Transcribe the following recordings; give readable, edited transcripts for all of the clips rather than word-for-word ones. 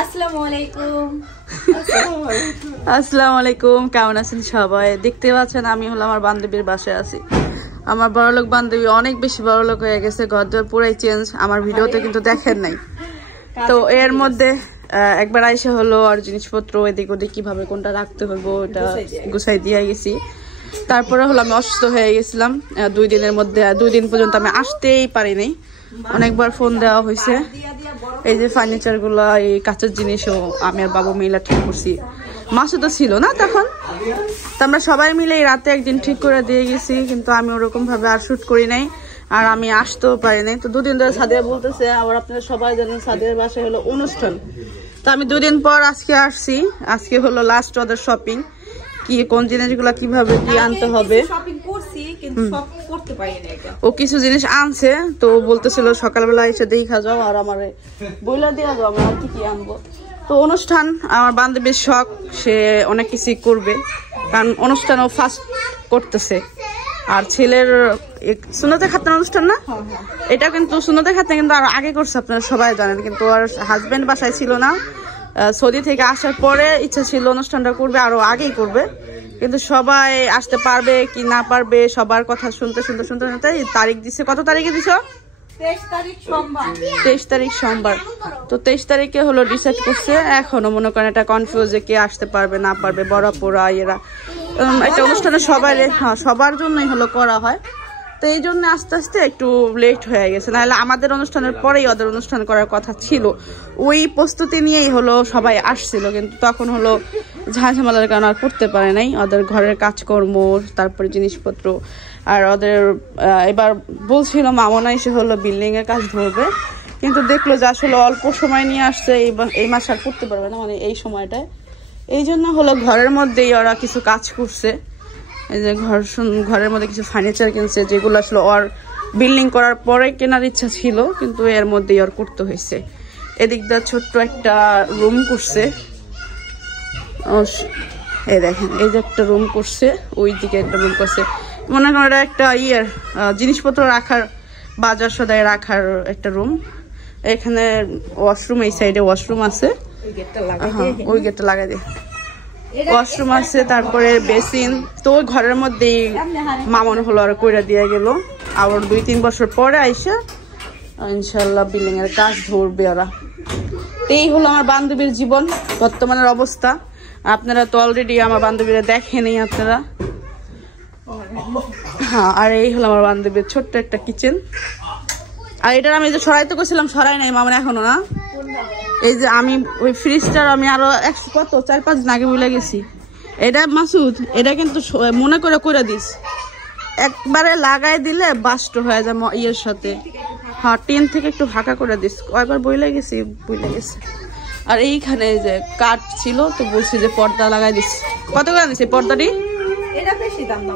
আসসালামু আলাইকুম, কেমন আছেন সবাই? দেখতে পাচ্ছেন আমি হলো আমার বান্ধবীর বাসায় আছি। আমার বড়লোক বান্ধবী অনেক বেশি বড়লোক হয়ে গেছে, ঘরদোর পুরাই চেঞ্জ। আমার ভিডিওতে কিন্তু দেখেন নাই। তো এর মধ্যে একবার আইসা হলো আর জিনিসপত্র এদিক ওদিক কিভাবে কোনটা রাখতে হইব ওটা গুছাই দিয়ে গেছি। তারপরে হলো আমি অসুস্থ হয়ে গেছিলাম 2 দিনের মধ্যে। 2 দিন পর্যন্ত আমি আসতেই পারিনি, অনেকবার ফোন দেওয়া হয়েছে। এই যে ফার্নিচার গুলা, এই কাঁচের জিনিসও আমি আর বাবু মিলা ঠিক করছি। মাসু তো ছিল না তখন, তো আমরা সবাই মিলে রাতে একদিন ঠিক করে দিয়ে গেছি, কিন্তু আমি ওরকম ভাবে আর শুট করি নাই, আর আমি আসতেও পারি নাই। তো 2 দিন ধরে সাদিয়া বলতেছে, আবার আপনারা সবাই জানেন সাদিয়ার বাসায় হলো অনুষ্ঠান। তো আমি 2 দিন পর আজকে আসছি। আজকে হলো লাস্ট ওদের শপিং, কি কোন জিনিসগুলা কিভাবে কি আনতে হবে। ও কিছু জিনিস আনছে, তো বলতেছিল সকালবেলা এসে দেখা যাও আর আমার বইলা দেওয়া যাও আমি আর কি আনবো। তো অনুষ্ঠান আমার বান্ধবীর শখ, সে অনেক কিছুই করবে, কারণ অনুষ্ঠানও ফার্স্ট করতেছে। আর ছেলের সুন্নতে খাতনার অনুষ্ঠান না, এটা কিন্তু সুন্নতে খাতনা কিন্তু আর আগে করছে, আপনারা সবাই জানেন। কিন্তু আর হাজবেন্ড বাসায় ছিল না, সৌদি থেকে আসার পরে ইচ্ছা ছিল অনুষ্ঠানটা করবে, আরো আগেই করবে। কিন্তু সবাই আসতে পারবে কি না পারবে সবার কথা শুনতে শুনতে শুনতে শুনতে তারিখ দিছে। কত তারিখে দিছ? 23 তারিখ সোমবার। তো 23 তারিখে হলো ডিসাইড করছে। এখনো মনে করেন এটা কনফিউজ যে কে আসতে পারবে না পারবে, বড় পোড়া এরা। একটা অনুষ্ঠানে সবাই সবার জন্যই হলো করা হয়, তো এই জন্য আস্তে আস্তে একটু লেট হয়ে গেছে। নাহলে আমাদের অনুষ্ঠানের পরেই ওদের অনুষ্ঠান করার কথা ছিল। ওই প্রস্তুতি নিয়েই হলো সবাই আসছিল, কিন্তু তখন হলো ঝাঁঝামেলার কারণে আর করতে পারে নাই। ওদের ঘরের কাজকর্ম, তারপরে জিনিসপত্র, আর ওদের এবার বলছিল মামনা এসে হলো বিল্ডিং এর কাজ ধরবে, কিন্তু দেখলো যে আসলে অল্প সময় নিয়ে আসছে, এই মাস আর করতে পারবে না, মানে এই সময়টায়। এই জন্য হলো ঘরের মধ্যেই ওরা কিছু কাজ করছে। এই যে ঘরের মধ্যে কিছু ফার্নিচার কিনছে, যেগুলো আসলে ওর বিল্ডিং করার পরে কেনার ইচ্ছা ছিল, কিন্তু এর মধ্যেই ওর করতে হয়েছে। এদিক দিয়ে ছোট্ট একটা রুম করছে, এই দেখেন এই যে একটা রুম করছে, ওই দিকে একটা রুম করছে। মনে করেন এটা একটা জিনিসপত্র রাখার, বাজার সদাই রাখার একটা রুম। এখানে ওয়াশরুম, এই সাইডে ওয়াশরুম আছে, ওই গেটটা লাগাই দিয়ে ওয়াশরুম আছে, তারপরে বেসিন। তো ওই ঘরের মধ্যেই মামন হলো আর কইরা দিয়ে গেল। আবার 2-3 বছর পরে আইসা ইনশাল্লাহ বিল্ডিং এর কাজ ধরবে ওরা। এই হলো আমার বান্ধবীর জীবন, বর্তমানের অবস্থা। আপনারা তো অলরেডি আমার বান্ধবীরা দেখেনই আপনারা। হ্যাঁ, আর এই হলো আমার বান্ধবীর ছোট্ট একটা কিচেন। আর এটা আমি যে সরাইতে গেছিলাম, সরাই নাই মামা এখনো না। এই যে আমি ওই ফ্রিজটার আমি আরো 4-5 দিন আগে ভুলে গেছি। এটা মাসুদ, এটা কিন্তু মনে করে দিস, একবারে লাগাই দিলে বাস্ট হয়ে যায় ইয়ের সাথে। হ্যাঁ, টিন থেকে একটু ফাঁকা করে দিস, কয়েকবার ভুলে গেছি। আর এইখানে যে কাঠ ছিল, তো বলছি যে পর্দা লাগাই দিস। কত করে দিস এই পর্দাটি? এটা বেশি দাম না,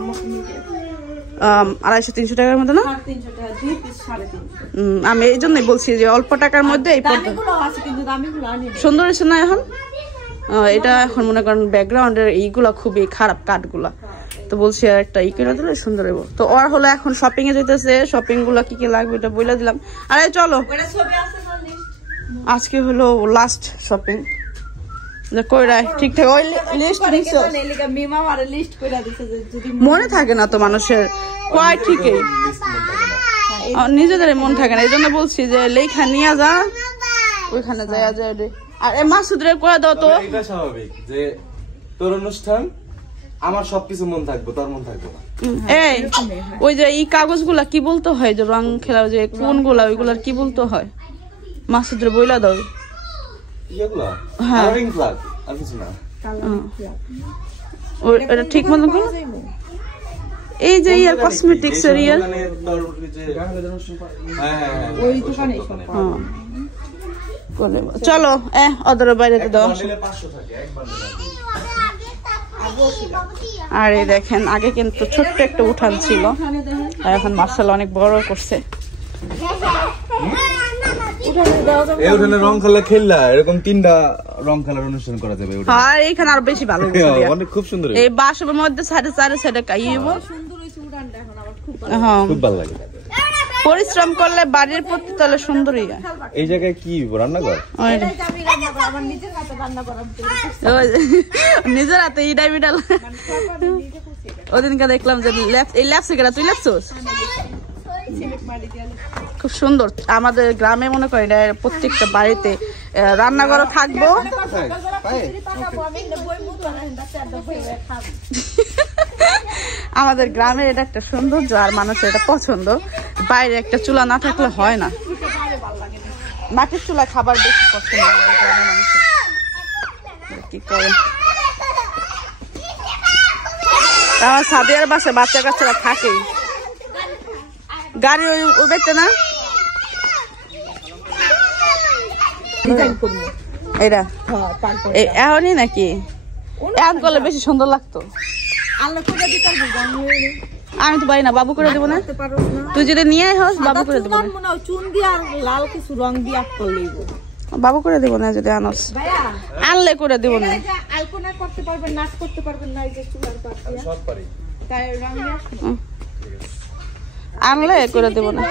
250-300 টাকার মতো না? আমি এই জন্যই বলছি যে অল্প টাকার মধ্যে এই পর্দা সুন্দর হয়েছে না এখন। এটা এখন মনে করেন ব্যাকগ্রাউন্ডের এইগুলা খুবই খারাপ কাঠগুলা, তো বলছি আর একটা করে দিলে সুন্দর হইব। তো ওর হলো এখন শপিং এ যেতেছে, শপিং গুলা কি কি লাগবে এটা বলে দিলাম। আরে চলো, আজকে হলো লাস্ট শপিং ঠিকঠাক। মনে থাকে না তো মানুষের, কয় ঠিকই নিজেদের মন থাকে না। এই জন্য বলছি যে লেখা নিয়ে যা, ওইখানে যায় যায়। আর মাসুদের করে দাও তো। স্বাভাবিক যে তোর অনুষ্ঠান, আমার সবকিছু মন থাকবো, তোর মন থাকবো না। এই ওই যে এই কাগজ গুলা কি বলতে হয়, যে রং খেলা যে কোনগুলা, ওইগুলার কি বলতে হয়? মাসুদের বইলা দাও। হ্যাঁ, এটা ঠিক মতন করো। এই যে ইয়ার কসমেটিক্স এর ইয়ার চলো ওদের বাইরে দাও। আর এই দেখেন আগে কিন্তু ছোট্ট একটা উঠান ছিল, আর এখন মার্শাল অনেক বড় করছে। রং খেলা খেললা এরকম 3টা রং খেলার অনুষ্ঠান করা যাবে। আর এইখানে আরো বেশি ভালো অনেক খুব সুন্দর। এই বাসের মধ্যে সাইডে সাইডে কাইব, খুব ভালো লাগে। পরিশ্রম করলে বাড়ির প্রতি তাহলে সুন্দরই হয়। এই জায়গায় কি রান্না কর? নিজের হাতে ইডাই মিডাল। ওদিনকে দেখলাম যে এই ল্যাপসে গেলা, তুই ল্যাপসোস খুব সুন্দর। আমাদের গ্রামে মনে করি প্রত্যেকটা বাড়িতে রান্নাঘর থাকবো। আমাদের গ্রামের এটা একটা সৌন্দর্য আর মানুষের এটা পছন্দ। বাইরে একটা চুলা না থাকলে হয় না। মাটির চুলা খাবার বেশি পছন্দ গ্রামের মানুষের। কি করে আমার সাদিয়ার বাসায় বাচ্চা কাচ্চারা থাকেই। গাড়ি ওই দেখতে না এরা এখনই নাকি এখন করলে বেশি সুন্দর লাগতো। আমি তো পারি না, বাবু করে দেবো না। তুই যদি নিয়ে হস বাবু করে দেবো না, বাবু করে দেবো না। যদি আনস আনলে করে দেবো না। আনলে করে দেবো না।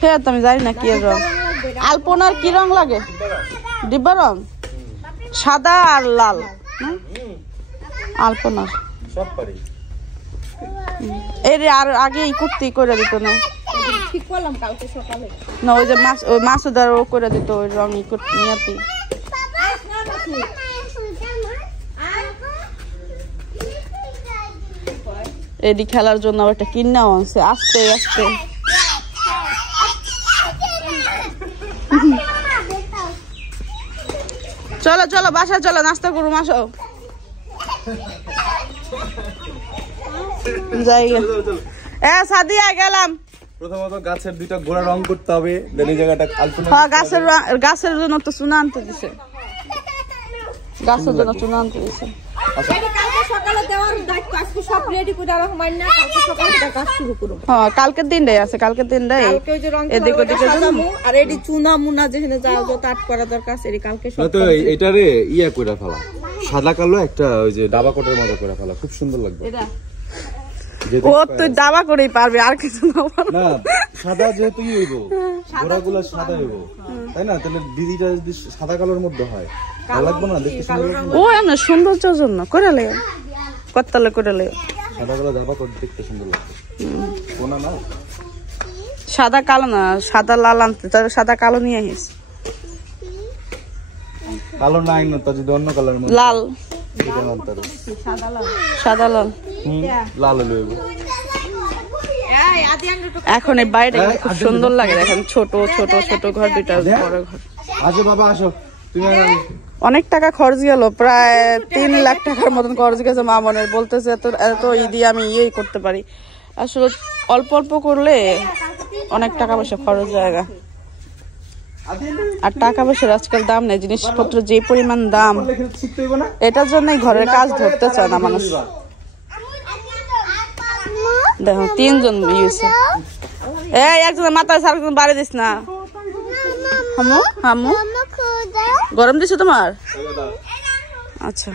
হ্যাঁ তো আমি জানি না কি রং। আলপনার কি রং লাগে? ডিব্বা রং, সাদা আর লাল। আলপনার এই আর আগে কুর্তি করে দিত না, না ওই যে ওই মাসুদার ও করে দিত ওই রং নিয়াতি। এডি খেলার জন্য আবার একটা কিনাও আনছে। আস্তে আস্তে চলো চলো বাসা চলো, নাস্তা করুম। আসো যাই সাদিয়া গেলাম। প্রথমত গাছের দুইটা গোড়া রং করতে হবে, এই জায়গাটা আলপনা। হ্যাঁ গাছের জন্য তো চুনা আনতে দিছে, গাছের জন্য চুনা আনতে দিছে। কালকের দিনটাই আছে, কালকের দিনটাই এদিক ওদিকে আর এটি চুনা মুনা যেখানে আট করা দরকার কালকে এটারে ইয়া করে ফেলা, সাদা কালো একটা ওই যে ডাবা কোটের মতো করে ফেলা, খুব সুন্দর লাগবে। ও তুই দাবা করেই পারবে, আর কিছু না। সাদা যেহেতু হইব, গোড়াগুলো সাদা হইব, তাই না? তাহলে দিদিটা যদি সাদা কালোর মধ্যে হয় ভালো লাগবে না দেখতে? ও এমন সৌন্দর্যের জন্য করে লে, কত্তালে করে লে। সাদা কালো দাবা কোট দেখতে সুন্দর লাগবে। কোনা না সাদা কালো না, সাদা লাল আনতে, তবে সাদা কালো নিয়ে আসিস। কালো নাই না তো, যদি অন্য কালার লাল, সাদা লাল, লাল লইব। এখন এই বাইরে খুব সুন্দর লাগে, দেখেন ছোট ছোট ছোট ঘর, দুইটা বড় ঘর। আসো বাবা আসো, তুমি অনেক টাকা খরচ গেল, প্রায় 3 লাখ টাকার মতন খরচ গেছে মামনের। বলতেছে এত ঈদে আমি ইয়েই করতে পারি। আসলে অল্প অল্প করলে অনেক টাকা পয়সা খরচ জায়গা। আর টাকা পয়সার আজকাল দাম নেই, জিনিসপত্র যে পরিমাণ দাম, এটার জন্যই ঘরের কাজ ধরতে চায় না মানুষ। দেখো 3 জন ইয়েছে। এই একজনের মাথায় সারাক্ষণ বাড়ি দিস না। হামু হামু গরম দিছো তোমার? আচ্ছা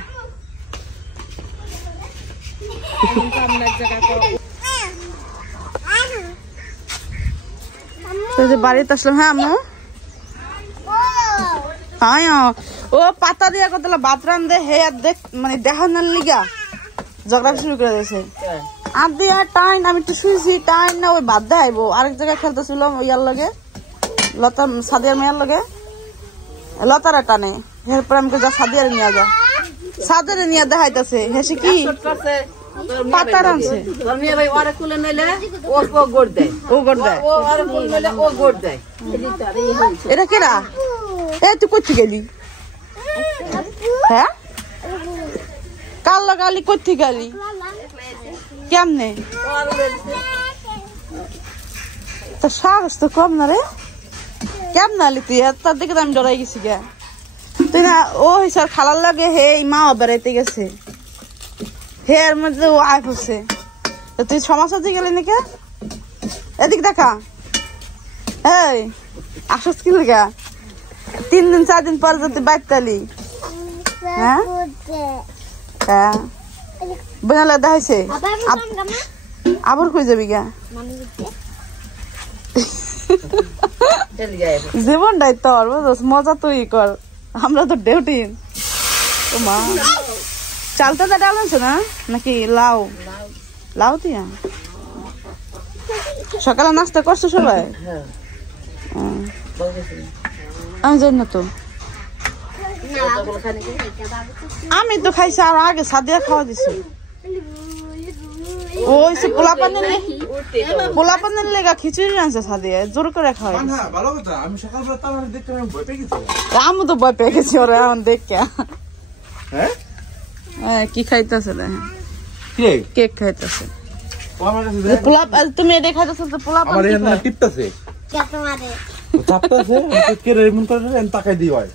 বাড়িতে আসলাম। হ্যাঁ আম্মু, ও পাতা দিয়া কত ভাত রান্ধে, হে দেখ মানে দেখানোর লিগা ঝগড়া শুরু করে দিয়েছে। আর দিয়া টাইম আমি একটু শুয়েছি, টাইম না ওই ভাত দেয় আইবো। আরেক জায়গায় খেলতেছিল ইয়ার লগে, লতা সাদিয়ার মেয়ের লগে, লতারা টানে। এরপর আমি যা সাদিয়ার নিয়ে যা, সাদিয়ার নিয়ে দেখাইতেছে হেসে কি পাতা রানছে। এটা কেরা? এ তুই করতে গেলি? হ্যাঁ কাল লাগালি, করতে গেলি কেমনে? তো সাহস তো কম না রে, কেমন আলি তুই? তার দিকে তো আমি ডরাই গেছি গে। তুই না ও হিসার খালার লাগে, হে মা বেড়াইতে গেছে, হে এর মধ্যে ও আয় পড়ছে। তুই সমাজে গেলি নাকি? এদিক দেখা, এই আসস কি লাগা? 3 দিন 4 দিন পর যদি বাইতে আলি। হ্যাঁ হ্যাঁ বোনালা দেখাইছে আবার কই যাবি গা জীবনটাই তোর বুঝছ মজা তুই কর আমরা তো ডিউটি মা চালটা ডাল আছে না নাকি লাউ লাউ দিয়া সকালে নাস্তা করছো সবাই আমি জানি না তো আমি তো খাইছি আর আগে সাদিয়া খাওয়া দিছি ওই সে পোলা পানের লেগা খিচুড়ি রাঁধছে সাদিয়া জোর করে খাওয়া আমি তো ভয় পেয়ে গেছি ওরা এখন দেখে কি খাইতেছে কেক খাইতেছে পোলা তুমি এটা খাইতেছো তো পোলা পান টিপতেছে চাপতেছে কে রেমন করে তাকাই দিই হয়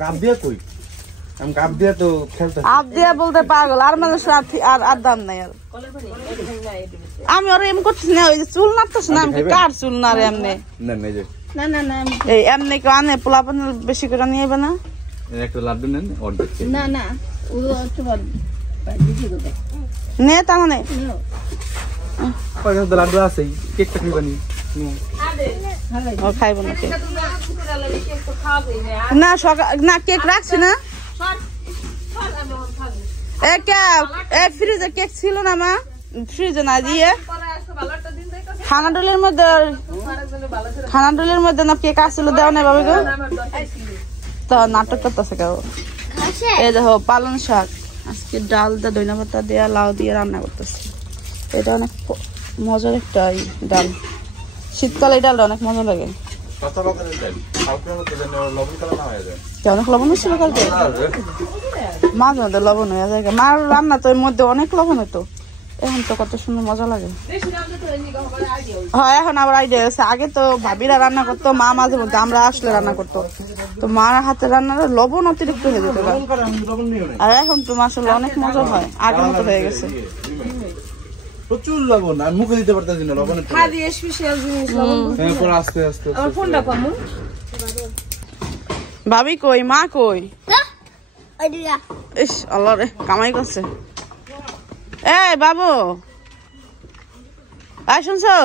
কাপ দিয়া কই আমি কাপ দিয়া তো খেলতে আপ দিয়া বলতে পাগল আর মানুষ আর দাম নাই আর আমি ওর এম করতেছি না ওই যে চুল নাড়তেছ না আমি কার চুল নাড়ে এমনি না না না এই এমনি কেউ আনে পোলা পান বেশি করে নিয়ে যাবে না একটা লাড্ডু নেন অর্ধেক না না ও তোমার নে তা মানে পয়সা লাড্ডু আছে কেকটা খাইবানি ও খাইব না কেক না সকাল না কেক রাখছি না ফ্রিজে কেক ছিল না মা ফ্রিজে না দিয়ে খানাডলের মধ্যে না কেক আসছিল দেওয়া নাই বাবা গো তো নাটক করতেছে কেউ এই দেখো পালং শাক আজকে ডাল দা ধনিয়া পাতা দেয়া লাউ দিয়ে রান্না করতেছে এটা অনেক মজার একটা ডাল শীতকালে এই ডালটা অনেক মজা লাগে অনেক লবণ ছিল কালকে মাঝে মধ্যে লবণ হয়ে যায় মার রান্না তো এর মধ্যে অনেক লবণ হতো এখন তো কত সুন্দর মজা লাগে হ্যাঁ এখন আবার আইডিয়া আছে আগে তো ভাবিরা রান্না করতো মা মাঝে মধ্যে আমরা আসলে রান্না করতো তো মার হাতে রান্নার লবণ অতিরিক্ত হয়ে যেত আর এখন তো আসলে অনেক মজা হয় আগের মতো হয়ে গেছে প্রচুর লবণ আর মুখে দিতে পারতেছি না লবণ আস্তে আস্তে ভাবি কই মা কই ইস আল্লাহ রে কামাই করছে এই বাবু আয় শুনছো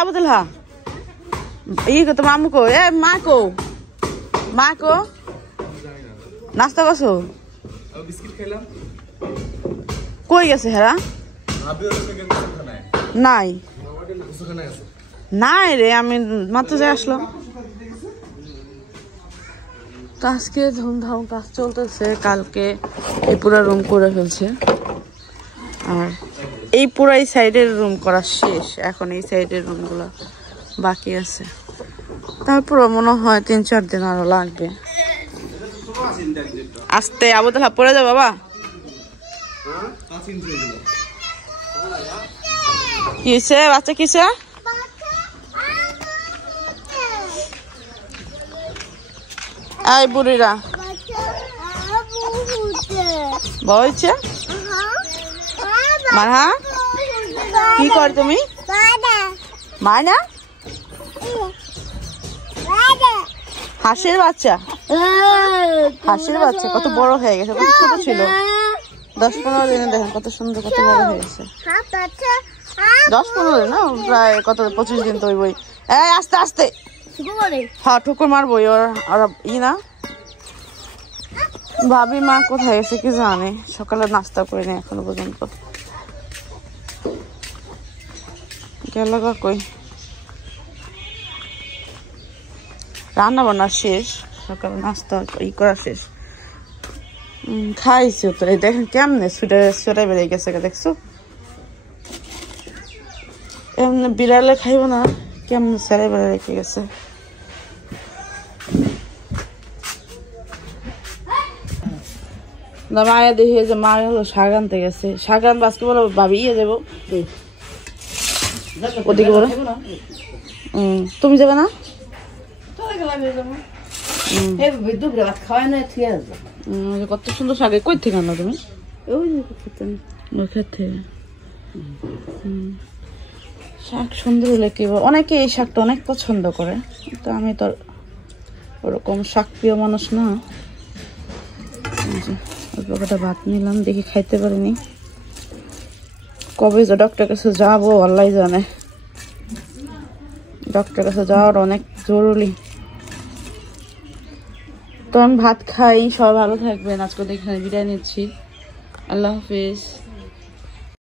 আবুদুল হা তো মামু কো মা কো নাস্তা করছো কই গেছে হেরা নাই নাই রে আমি মাত্র যাই আসলাম আজকে ধুমধাম কাজ চলতেছে কালকে এই পুরা রুম করে ফেলছে আর এই পুরাই সাইডের রুম করা শেষ এখন এই সাইডের রুম গুলা বাকি আছে তারপর মনে হয় 3-4 দিন আরো লাগবে আস্তে আবুদুল পড়ে যাও বাবা কিসে বাচ্চা কিসে এই বুড়িরা বলছে মানা কি কর তুমি মানা হাসির বাচ্চা কত বড় হয়ে গেছে কত ছোট ছিল 10-15 দিনে দেখেন কত সুন্দর কত বড় হয়ে গেছে 10-15 দিন না প্রায় কত 25 দিন তো ওই এই আস্তে আস্তে হ্যাঁ ঠুকুর মারবো ওরা না ভাবি মা কোথায় গেছে কি জানে সকালে নাস্তা করিনি এখনো পর্যন্ত গেল কই রান্না বান্না শেষ সকালে নাস্তা করা শেষ খাইছি তো এই দেখেন কেমনে সুটে বেরিয়ে গেছে দেখছো এমনি বিড়ালে খাইব না কেমনে সেরে বেড়ে রেখে গেছে মায়া দেখি যে মা হলো শাক আনতে গেছে শাক আনতে আজকে বলো ভাবি যাবো ওদিকে বলো তুমি যাবে না কত সুন্দর শাক কই থেকে আনো তুমি শাক সুন্দর হলে কি অনেকে এই শাকটা অনেক পছন্দ করে তো আমি তো ওরকম শাক প্রিয় মানুষ না অল্প কটা ভাত নিলাম দেখি খাইতে পারিনি কবে যে ডক্টরের কাছে যাবো আল্লাহ জানে। ডক্টরের কাছে যাওয়ার অনেক জরুরি। তো আমি ভাত খাই, সবাই ভালো থাকবেন। আজকে এখানে বিদায় নিচ্ছি, আল্লাহ হাফিজ।